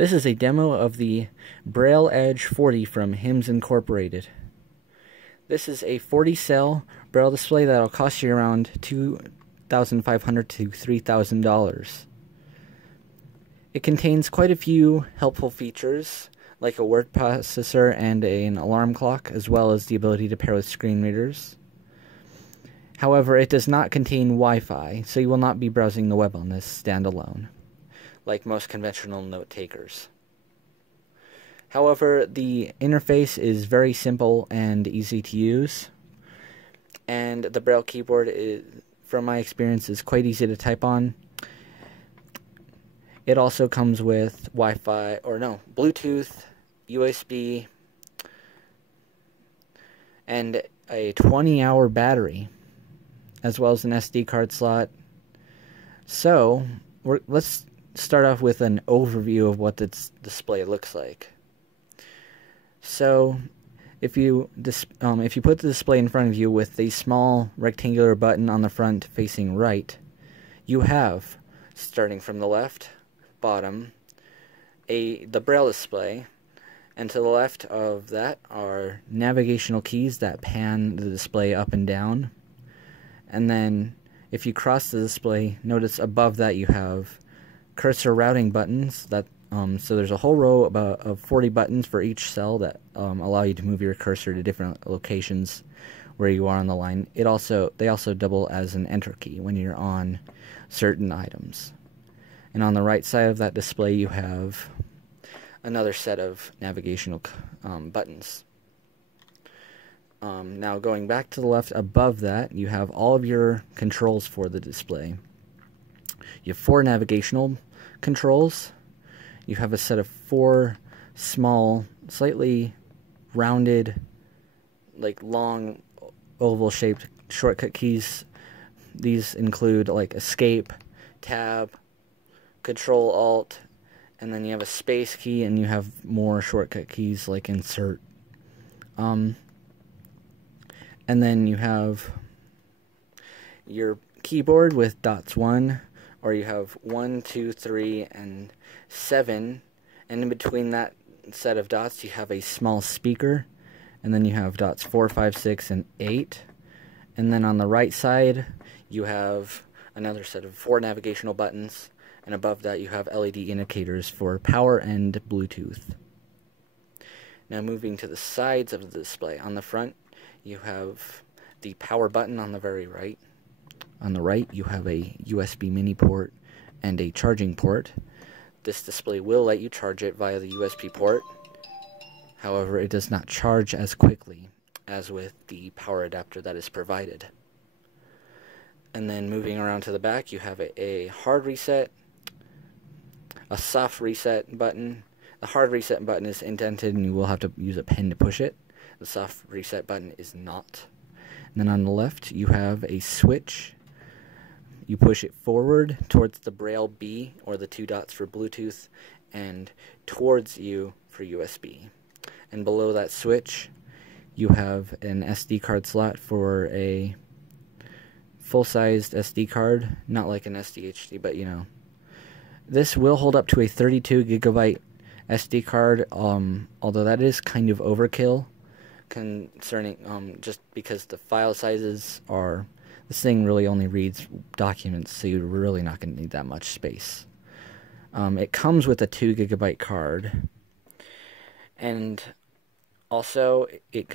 This is a demo of the Braille Edge 40 from Hims Incorporated. This is a 40-cell Braille display that will cost you around $2,500 to $3,000. It contains quite a few helpful features, like a word processor and an alarm clock, as well as the ability to pair with screen readers. However, it does not contain Wi-Fi, so you will not be browsing the web on this standalone, like most conventional note takers. However, the interface is very simple and easy to use, and the Braille keyboard, from my experience, is quite easy to type on. It also comes with Bluetooth, USB, and a 20-hour battery, as well as an SD card slot. So, let's start off with an overview of what this display looks like. So, if you put the display in front of you with a small rectangular button on the front facing right, you have, starting from the left bottom, the Braille display, and to the left of that are navigational keys that pan the display up and down. And then, if you cross the display, notice above that you have cursor routing buttons that so there's a whole row of 40 buttons for each cell that allow you to move your cursor to different locations where you are on the line. They also double as an enter key when you're on certain items. And on the right side of that display you have another set of navigational buttons. Now going back to the left above that, you have all of your controls for the display. You have 4 navigational controls. You have a set of 4 small, slightly rounded, like long, oval-shaped shortcut keys. These include like Escape, Tab, Control-Alt, and then you have a space key, and you have more shortcut keys like Insert. And then you have your keyboard with dots 1, or you have 1, 2, 3, and 7, and in between that set of dots you have a small speaker, and then you have dots 4, 5, 6, and 8, and then on the right side you have another set of 4 navigational buttons, and above that you have LED indicators for power and Bluetooth. Now moving to the sides of the display, on the front you have the power button on the very right. On the right you have a USB mini port and a charging port. This display will let you charge it via the USB port. However, it does not charge as quickly as with the power adapter that is provided. And then moving around to the back, you have a hard reset, a soft reset button. The hard reset button is indented and you will have to use a pen to push it. The soft reset button is not. And then on the left, you have a switch. You push it forward towards the Braille B, or the 2 dots for Bluetooth, and towards you for USB. And below that switch, you have an SD card slot for a full-sized SD card, not like an SDHD, but you know. This will hold up to a 32 gigabyte SD card, although that is kind of overkill, concerning just because the file sizes are. This thing really only reads documents, so you're really not going to need that much space. It comes with a 2 gigabyte card, and also it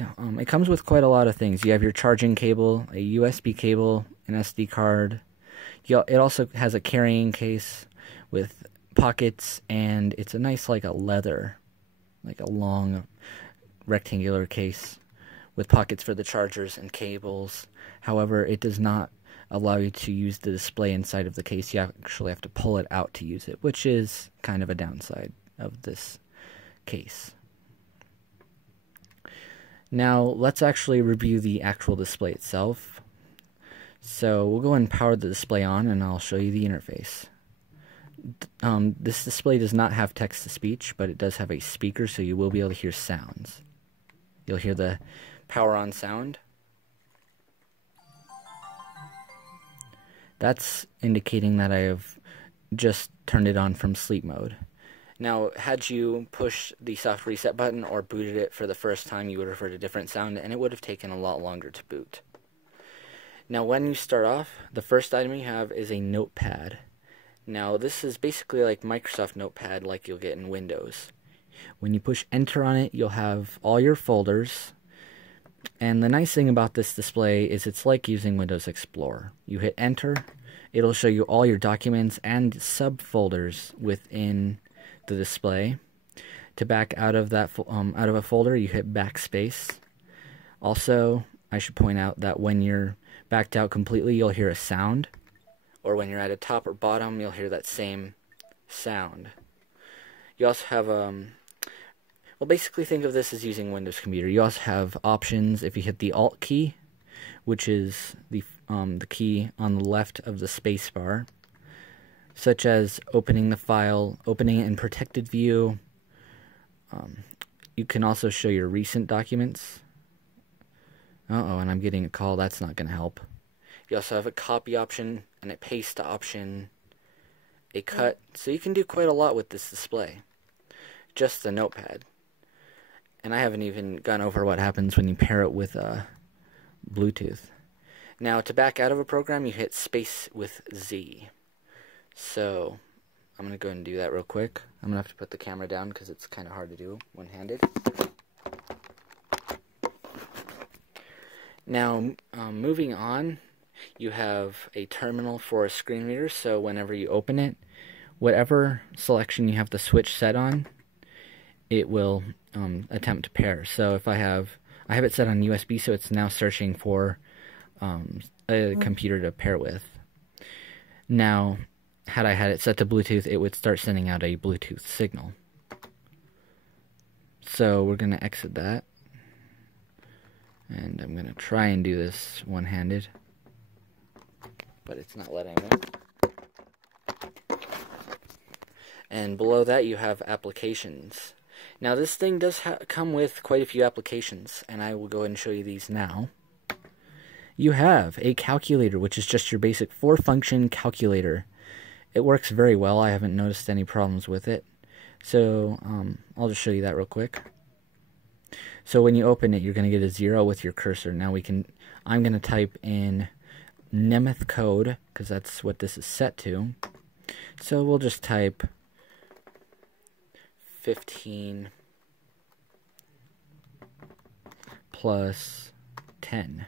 comes with quite a lot of things. You have your charging cable, a USB cable, an SD card. It also has a carrying case with pockets, and it's a nice like a leather, like a long rectangular case with pockets for the chargers and cables. However, it does not allow you to use the display inside of the case. You actually have to pull it out to use it, which is kind of a downside of this case. Now, let's actually review the actual display itself. So, we'll go ahead and power the display on, and I'll show you the interface. This display does not have text-to-speech, but it does have a speaker, so you will be able to hear sounds. You'll hear the power on sound. That's indicating that I have just turned it on from sleep mode. Now, had you pushed the soft reset button or booted it for the first time, you would have heard a different sound, and it would have taken a lot longer to boot. Now, when you start off, the first item you have is a Notepad. Now, this is basically like Microsoft Notepad like you'll get in Windows. When you push enter on it, you'll have all your folders. And the nice thing about this display is it's like using Windows Explorer. You hit enter, it'll show you all your documents and subfolders within the display. To back out of that out of a folder, you hit backspace. Also, I should point out that when you're backed out completely, you'll hear a sound. Or when you're at a top or bottom, you'll hear that same sound. You also have, well, basically think of this as using Windows Computer. You also have options if you hit the Alt key, which is the key on the left of the space bar, such as opening the file, opening it in protected view. You can also show your recent documents. Uh-oh, and I'm getting a call. That's not going to help. You also have a copy option and a paste option, a cut. So you can do quite a lot with this display. Just the Notepad. And I haven't even gone over what happens when you pair it with Bluetooth. Now, to back out of a program, you hit space with Z. So, I'm going to go ahead and do that real quick. I'm going to have to put the camera down because it's kind of hard to do one-handed. Now, moving on, you have a terminal for a screen reader, so whenever you open it, whatever selection you have the switch set on, it will attempt to pair. So if I have it set on USB, so it's now searching for a computer to pair with. Now, had I had it set to Bluetooth, it would start sending out a Bluetooth signal. So we're going to exit that. And I'm going to try and do this one-handed. But it's not letting me. And below that you have applications. Now this thing does come with quite a few applications, and I will go ahead and show you these now. You have a calculator, which is just your basic 4-function calculator. It works very well. I haven't noticed any problems with it. So I'll just show you that real quick. So when you open it, you're going to get a 0 with your cursor. Now I'm going to type in Nemeth code, because that's what this is set to. So we'll just type 15 plus 10.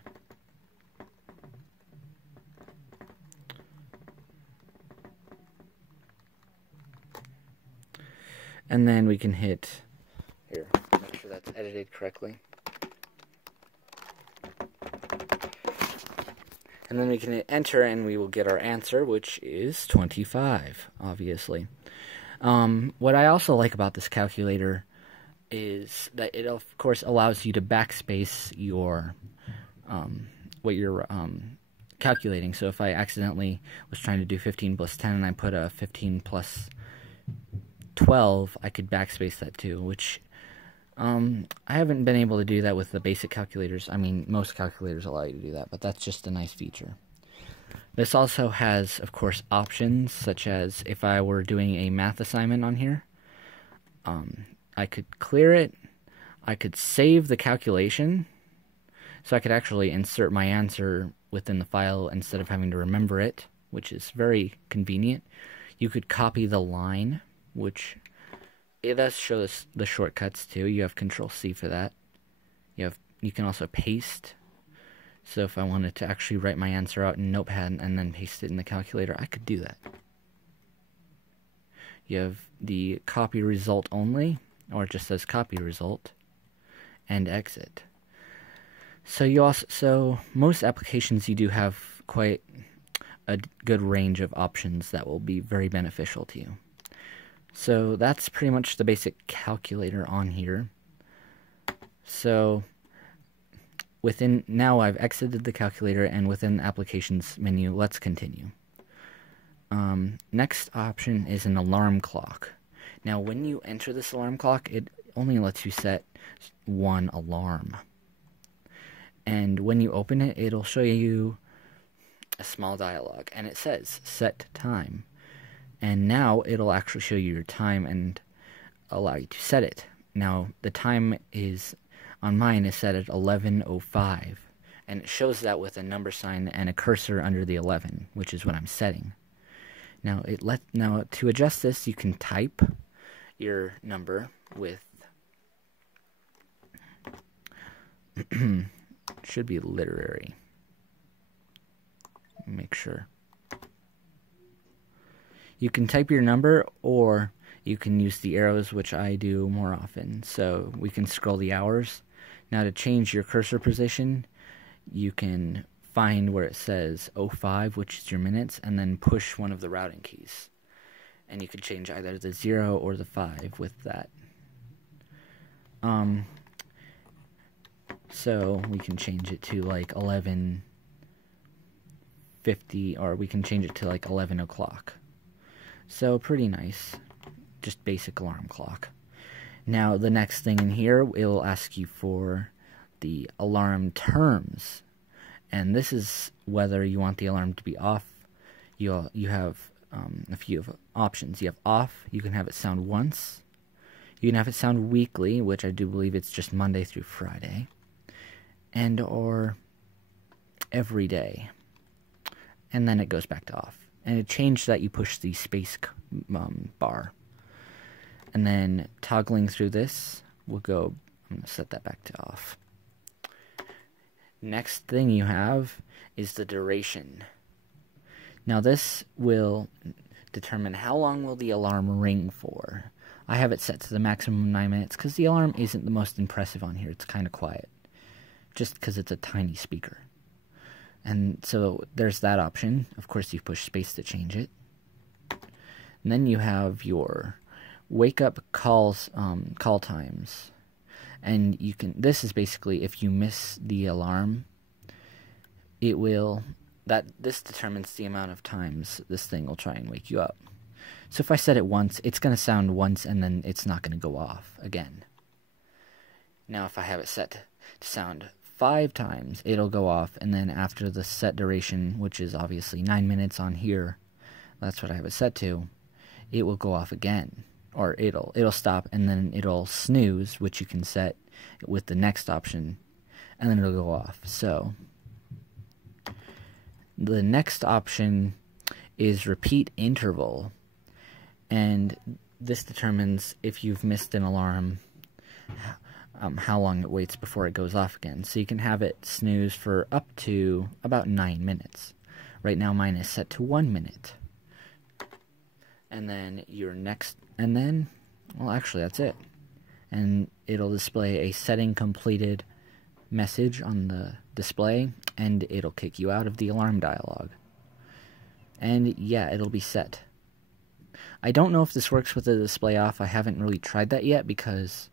And then we can hit, here, make sure that's edited correctly. And then we can hit enter and we will get our answer, which is 25, obviously. What I also like about this calculator is that it, of course, allows you to backspace your, what you're calculating. So if I accidentally was trying to do 15 plus 10 and I put a 15 plus 12, I could backspace that too, which I haven't been able to do that with the basic calculators. I mean, most calculators allow you to do that, but that's just a nice feature. This also has, of course, options, such as if I were doing a math assignment on here, I could clear it, I could save the calculation, so I could actually insert my answer within the file instead of having to remember it, which is very convenient. You could copy the line, which it does show us the shortcuts too. You have Control-C for that. You can also paste. So if I wanted to actually write my answer out in Notepad and then paste it in the calculator, I could do that. You have the copy result only, or it just says copy result, and exit. So most applications you do have quite a good range of options that will be very beneficial to you. So that's pretty much the basic calculator on here. So now I've exited the calculator, and within the applications menu, let's continue. Next option is an alarm clock. Now when you enter this alarm clock, it only lets you set one alarm. And when you open it, it'll show you a small dialog, and it says set time. And now it'll actually show you your time, and allow you to set it. Now, the time is, on mine, is set at 11:05, and it shows that with a number sign and a cursor under the 11, which is what I'm setting. Now, to adjust this, you can type your number with should be literary. Make sure. You can type your number, or you can use the arrows, which I do more often. So we can scroll the hours. Now, to change your cursor position, you can find where it says 05, which is your minutes, and then push one of the routing keys. And you can change either the 0 or the 5 with that. So we can change it to like 11:50, or we can change it to like 11 o'clock. So pretty nice, just basic alarm clock. Now the next thing in here, it will ask you for the alarm terms, and this is whether you want the alarm to be off. You have a few options. You have off. You can have it sound once. You can have it sound weekly, which I do believe it's just Monday through Friday, and or every day, and then it goes back to off. And to change that, you push the space bar. And then toggling through this, we'll go, I'm going to set that back to off. Next thing you have is the duration. Now this will determine how long will the alarm ring for. I have it set to the maximum 9 minutes because the alarm isn't the most impressive on here. It's kind of quiet, just because it's a tiny speaker. And so there's that option. Of course, you push space to change it. And then you have your wake up calls, call times. And you can, this is basically if you miss the alarm, it will, this determines the amount of times this thing will try and wake you up. So if I set it once, it's going to sound once and then it's not going to go off again. Now if I have it set to sound 5 times, it'll go off, and then after the set duration, which is obviously 9 minutes on here, that's what I have it set to, it will go off again, or it'll stop, and then it'll snooze, which you can set with the next option, and then it'll go off. So the next option is repeat interval, and this determines if you've missed an alarm, how long it waits before it goes off again. So you can have it snooze for up to about 9 minutes. Right now mine is set to 1 minute. And then well, actually that's it. And it'll display a setting completed message on the display, and it'll kick you out of the alarm dialog. And yeah, it'll be set. I don't know if this works with the display off. I haven't really tried that yet because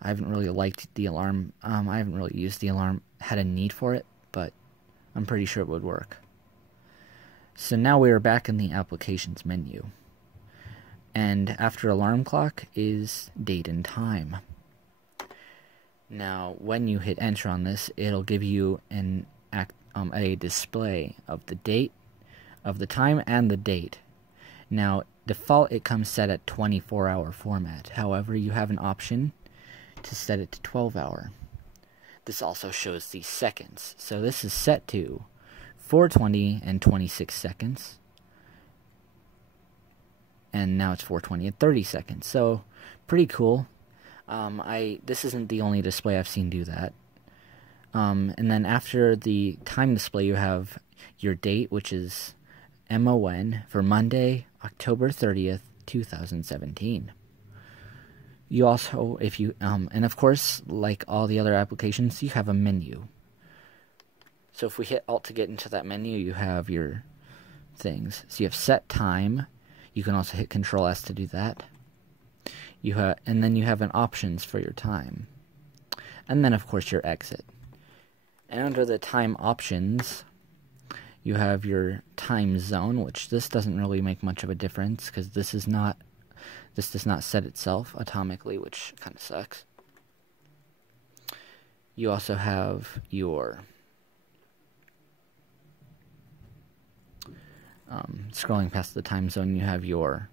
I haven't really liked the alarm. I haven't really used the alarm, had a need for it, but I'm pretty sure it would work. So now we are back in the applications menu. And after alarm clock is date and time. Now, when you hit enter on this, it'll give you a display of the date, of the time, and the date. Now, default it comes set at 24-hour format. However, you have an option to set it to 12-hour. This also shows the seconds. So this is set to 4:20 and 26 seconds. And now it's 4:20 and 30 seconds. So pretty cool. This isn't the only display I've seen do that. And then after the time display, you have your date, which is MON for Monday, October 30th, 2017. You also, and of course, like all the other applications, you have a menu. So if we hit Alt to get into that menu, you have your things. So you have set time. You can also hit Control S to do that. And then you have an options for your time. And then, of course, your exit. And under the time options, you have your time zone, which this doesn't really make much of a difference because this does not set itself atomically, which kind of sucks. You also have your scrolling past the time zone, you have your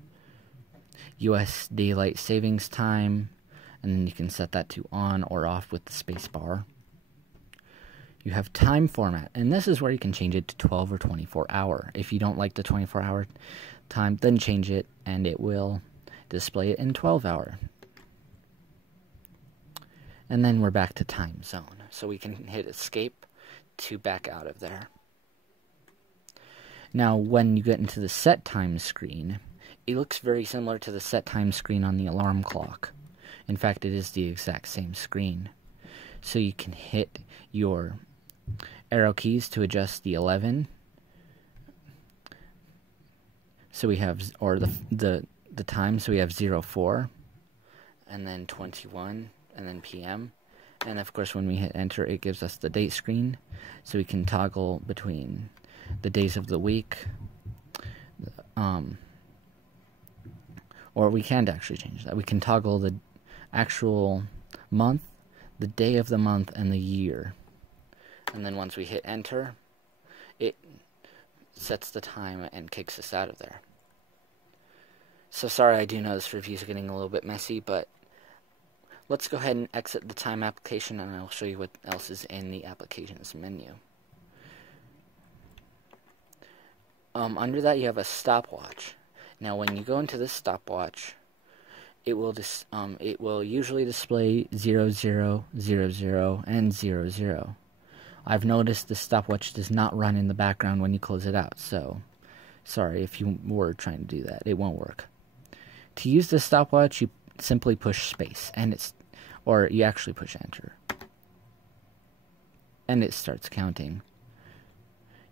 US daylight savings time, and then you can set that to on or off with the space bar. You have time format, and this is where you can change it to 12 or 24 hour. If you don't like the 24 hour time, then change it and it will display it in 12 hour. And then we're back to time zone. So we can hit escape to back out of there. Now when you get into the set time screen, it looks very similar to the set time screen on the alarm clock. In fact, it is the exact same screen. So you can hit your arrow keys to adjust the 11. So we have, or the time, so we have 04, and then 21, and then PM. And of course when we hit enter, it gives us the date screen, so we can toggle between the days of the week, or we can't actually change that. We can toggle the actual month, the day of the month, and the year. And then once we hit enter, it sets the time and kicks us out of there. So sorry, I do know this review is getting a little bit messy, but let's go ahead and exit the time application, and I'll show you what else is in the applications menu. Under that you have a stopwatch. Now when you go into this stopwatch, it will usually display 0000 and 00. I've noticed the stopwatch does not run in the background when you close it out, so sorry if you were trying to do that, it won't work. To use the stopwatch, you simply push space, and or you actually push enter, and it starts counting.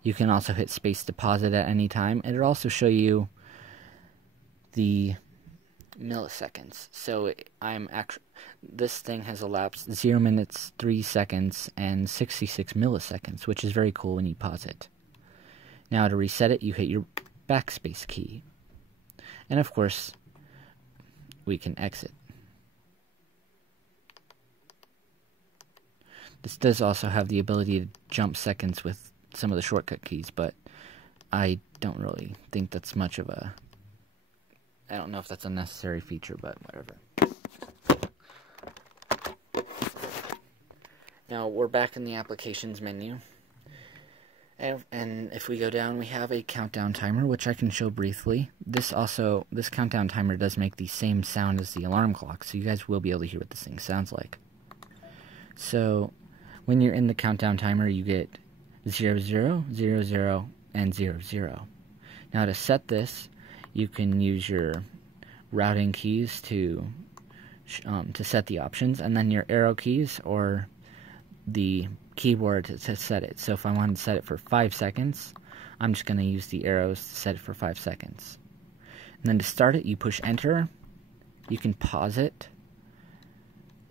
You can also hit space to pause it at any time, and it'll also show you the milliseconds. So this thing has elapsed 0 minutes, 3 seconds, and 66 milliseconds, which is very cool when you pause it. Now to reset it, you hit your backspace key. And of course, we can exit. This does also have the ability to jump seconds with some of the shortcut keys, but I don't really think that's much of a... I don't know if that's a necessary feature, but whatever. Now we're back in the applications menu, and if we go down, we have a countdown timer, which I can show briefly. This countdown timer does make the same sound as the alarm clock, so you guys will be able to hear what this thing sounds like. So when you're in the countdown timer, you get 00, 00, and 00. Now to set this, you can use your routing keys to set the options, and then your arrow keys or the keyboard to set it. So if I wanted to set it for 5 seconds, I'm just going to use the arrows to set it for 5 seconds. And then to start it, you push enter. You can pause it,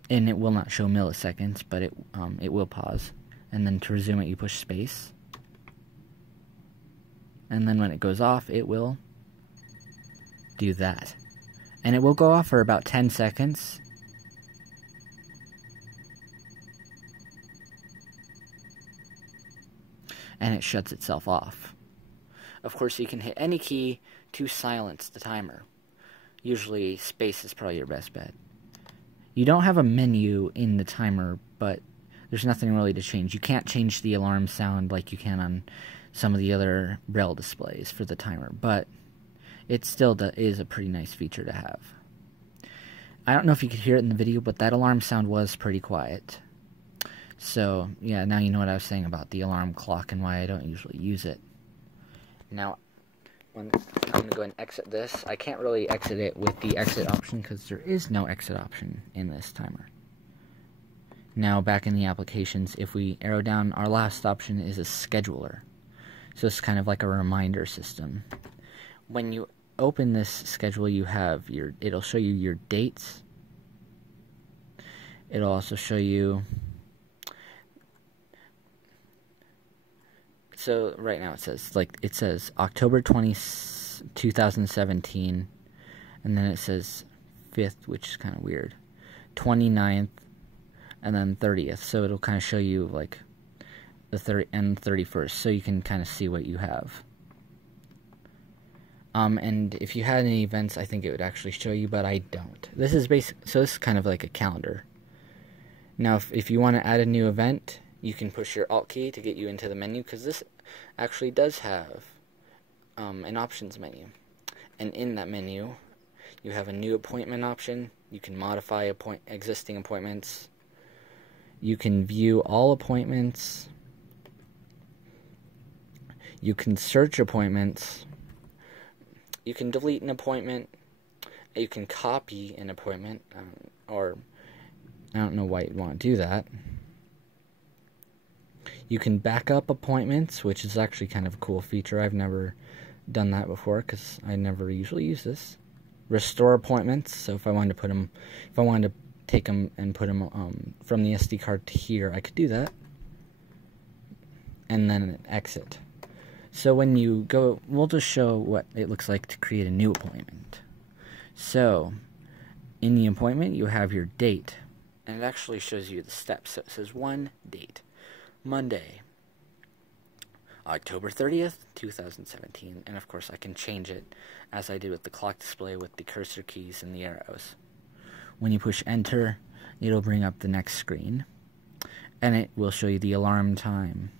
and it will not show milliseconds, but it will pause. And then to resume it, you push space. And then when it goes off, it will do that. And it will go off for about 10 seconds. And it shuts itself off. Of course, you can hit any key to silence the timer. Usually, space is probably your best bet. You don't have a menu in the timer, but there's nothing really to change. You can't change the alarm sound like you can on some of the other Braille displays for the timer, but it still is a pretty nice feature to have. I don't know if you could hear it in the video, but that alarm sound was pretty quiet. So, yeah, now you know what I was saying about the alarm clock and why I don't usually use it. Now, I'm going to go and exit this. I can't really exit it with the exit option because there is no exit option in this timer. Now, back in the applications, if we arrow down, our last option is a scheduler. So it's kind of like a reminder system. When you open this schedule, you have it'll show you your dates. It'll also show you... So right now it says October 20, 2017, and then it says 5th, which is kind of weird, 29th, and then 30th. So it'll kind of show you like the 30th and 31st, so you can kind of see what you have. And if you had any events, I think it would actually show you, but I don't. This is so this is kind of like a calendar. Now, if you want to add a new event, you can push your Alt key to get you into the menu, because this actually does have an options menu. And in that menu, you have a new appointment option. You can modify existing appointments. You can view all appointments. You can search appointments. You can delete an appointment. You can copy an appointment, or I don't know why you'd want to do that. You can back up appointments, which is actually kind of a cool feature. I've never done that before because I never usually use this. Restore appointments. So if I wanted to take them and put them from the SD card to here, I could do that. And then exit. So when you go, we'll just show what it looks like to create a new appointment. So in the appointment, you have your date, and it actually shows you the steps. So it says 1 date, Monday, October 30th, 2017. And of course, I can change it as I did with the clock display with the cursor keys and the arrows. When you push enter, it'll bring up the next screen, and it will show you the alarm time.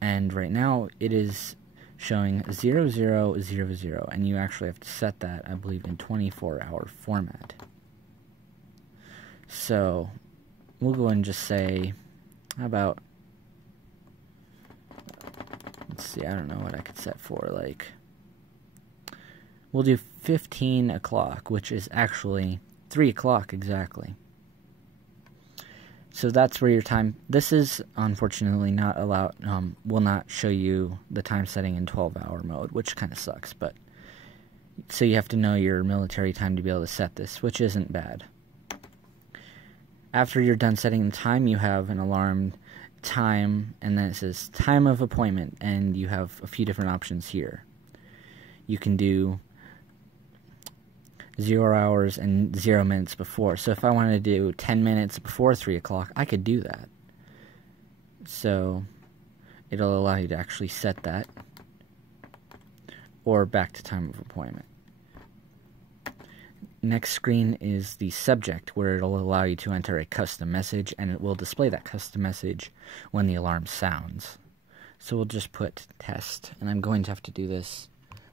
And right now, it is showing 0000, and you actually have to set that, I believe, in 24-hour format. So, we'll go and just say, how about, let's see, I don't know what I could set for, like, we'll do 15 o'clock, which is actually 3 o'clock exactly. So that's where your time, this is unfortunately not allowed, will not show you the time setting in 12-hour mode, which kind of sucks, but, so you have to know your military time to be able to set this, which isn't bad. After you're done setting the time, you have an alarm time, and then it says time of appointment, and you have a few different options here. You can do 0 hours and 0 minutes before. So if I wanted to do 10 minutes before 3 o'clock, I could do that. So it'll allow you to actually set that, or back to time of appointment. Next screen is the subject, where it'll allow you to enter a custom message, and it will display that custom message when the alarm sounds. So we'll just put test, and I'm going to have to do this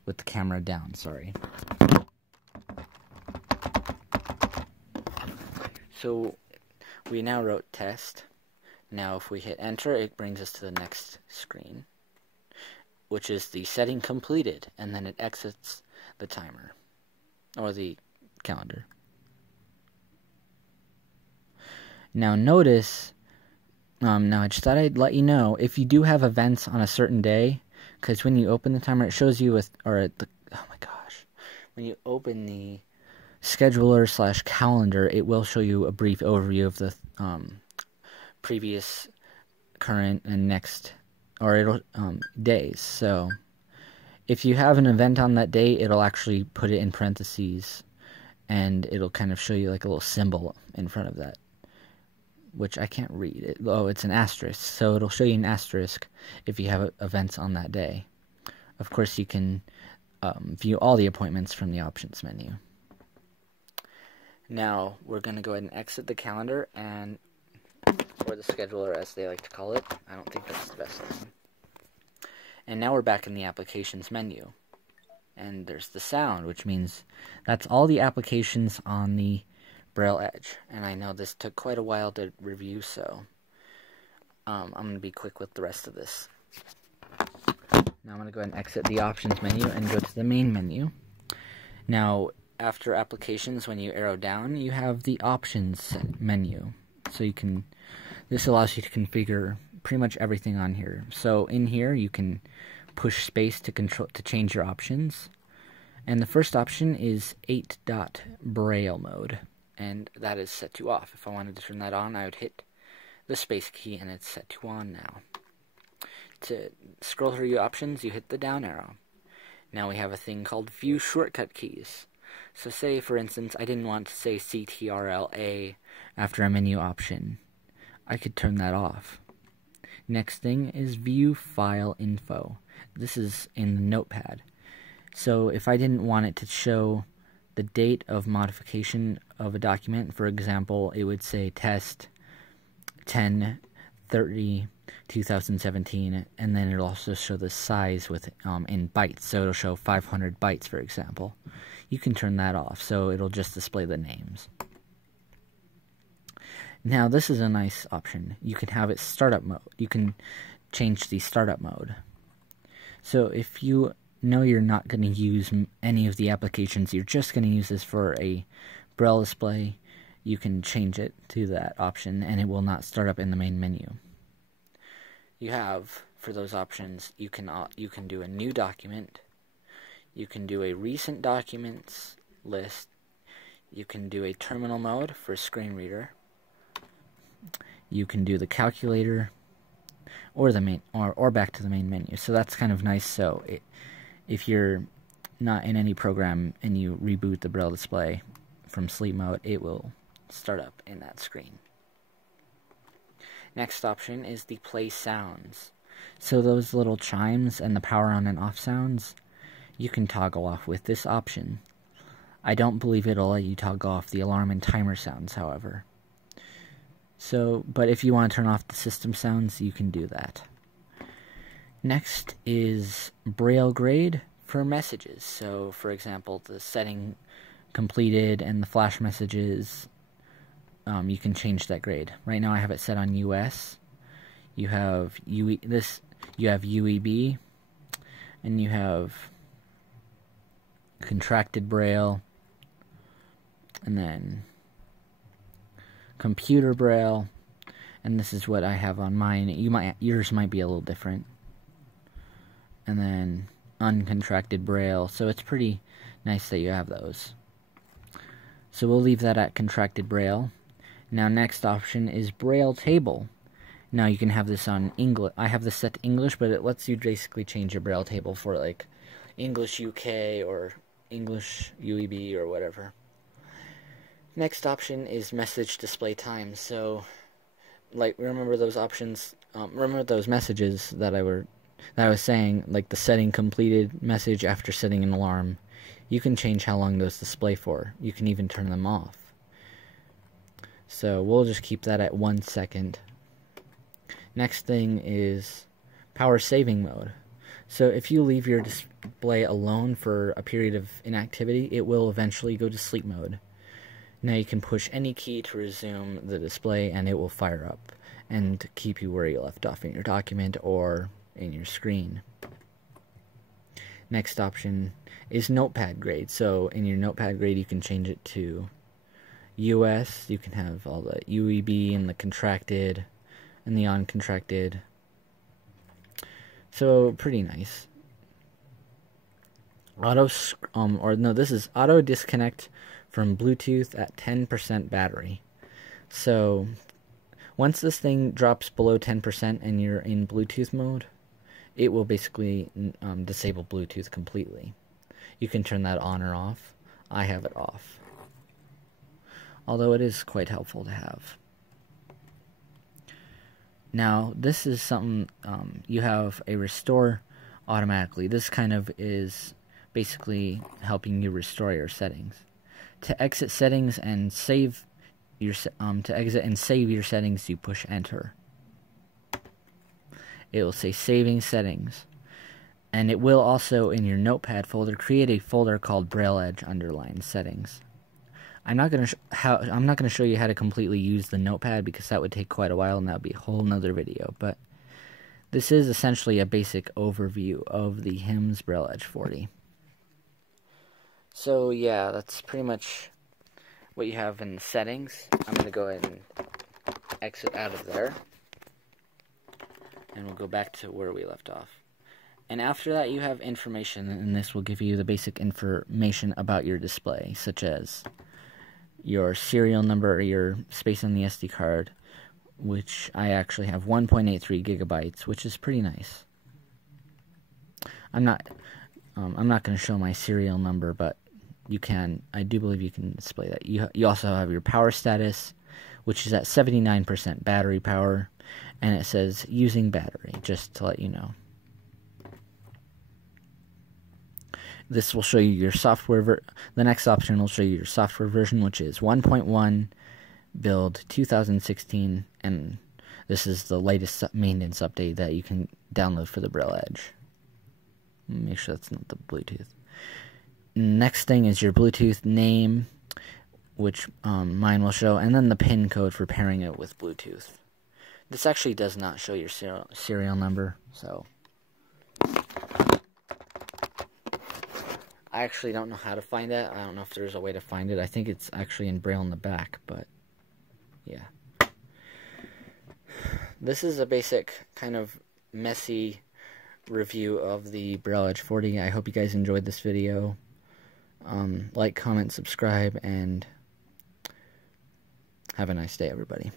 with the camera down, sorry. So we now wrote test. Now if we hit enter, it brings us to the next screen, which is the setting completed, and then it exits the timer, or the calendar. Now notice, now I just thought I'd let you know, if you do have events on a certain day, because when you open the timer, it shows you oh my gosh, when you open the scheduler / calendar, it will show you a brief overview of the previous, current, and next, or it'll days. So if you have an event on that day, it'll actually put it in parentheses, and it'll kind of show you like a little symbol in front of that, which I can't read. It's an asterisk, so it'll show you an asterisk if you have events on that day. Of course, you can view all the appointments from the options menu. Now, we're going to go ahead and exit the calendar, or the scheduler as they like to call it. I don't think that's the best name. And now we're back in the applications menu. And there's the sound, which means that's all the applications on the Braille Edge. And I know this took quite a while to review, so I'm going to be quick with the rest of this. Now I'm going to go ahead and exit the options menu and go to the main menu. Now, after applications, when you arrow down, you have the options menu. So this allows you to configure pretty much everything on here. So in here, you can push space to change your options. And the first option is 8-dot Braille mode, and that is set to off. If I wanted to turn that on, I would hit the space key, and it's set to on now. To scroll through your options, you hit the down arrow. Now we have a thing called view shortcut keys. So say, for instance, I didn't want to say CTRL-A after a menu option. I could turn that off. Next thing is view file info. This is in the Notepad. So if I didn't want it to show the date of modification of a document, for example, it would say test 10/30/2017, and then it'll also show the size with in bytes. So it'll show 500 bytes, for example. You can turn that off, so it'll just display the names. Now this is a nice option. You can have it startup mode. You can change the startup mode. So if you know you're not going to use any of the applications, you're just going to use this for a Braille display, you can change it to that option and it will not start up in the main menu. You have, for those options, you can do a new document, you can do a recent documents list, you can do a terminal mode for screen reader, you can do the calculator, or the main or back to the main menu. So that's kind of nice. So if you're not in any program and you reboot the Braille display from sleep mode, it will start up in that screen. Next option is the play sounds. So those little chimes and the power on and off sounds, you can toggle off with this option. I don't believe it'll let you toggle off the alarm and timer sounds, however. So, but if you want to turn off the system sounds, you can do that. Next is Braille grade for messages. So, for example, the setting completed and the flash messages, you can change that grade. Right now I have it set on US. You have you have UEB, and you have contracted Braille, and then computer Braille, and this is what I have on mine. Yours might be a little different. And then uncontracted Braille, so it's pretty nice that you have those. So we'll leave that at contracted Braille. Now next option is Braille table. Now you can have this on English. I have this set to English, but it lets you basically change your Braille table for like English UK or English UEB or whatever. Next option is message display time. So, like, remember those options? Remember those messages that I was saying, like the setting completed message after setting an alarm. You can change how long those display for. You can even turn them off. So we'll just keep that at 1 second. Next thing is power saving mode. So if you leave your display alone for a period of inactivity, it will eventually go to sleep mode. Now you can push any key to resume the display and it will fire up and keep you where you left off in your document or in your screen. Next option is Notepad grade. So in your Notepad grade you can change it to US. You can have all the UEB and the contracted and the uncontracted. So pretty nice. This is auto disconnect from Bluetooth at 10% battery. So once this thing drops below 10% and you're in Bluetooth mode, it will basically disable Bluetooth completely. You can turn that on or off. I have it off, although it is quite helpful to have. Now this is something, you have a restore automatically. This kind of is basically helping you restore your settings. To exit settings and save your settings, you push enter. It will say saving settings, and it will also in your Notepad folder create a folder called Braille Edge underline settings. I'm not going to show you how to completely use the Notepad because that would take quite a while and that would be a whole nother video, but this is essentially a basic overview of the HIMS Braille Edge 40. So yeah, that's pretty much what you have in the settings. I'm going to go ahead and exit out of there, and we'll go back to where we left off. And after that you have information, and this will give you the basic information about your display, such as your serial number or your space on the SD card, which I actually have 1.83 gigabytes, which is pretty nice. I'm not going to show my serial number, but you can. I do believe you can display that. You also have your power status, which is at 79% battery power, and it says using battery, just to let you know. This will show you your software. The next option will show you your software version, which is 1.1 build 2016, and this is the latest maintenance update that you can download for the Braille Edge. Make sure that's not the Bluetooth. Next thing is your Bluetooth name, which mine will show, and then the PIN code for pairing it with Bluetooth. This actually does not show your serial number, so I actually don't know how to find that. I don't know if there's a way to find it. I think it's actually in Braille in the back, but yeah. This is a basic kind of messy review of the Braille Edge 40. I hope you guys enjoyed this video. Like, comment, subscribe, and have a nice day, everybody.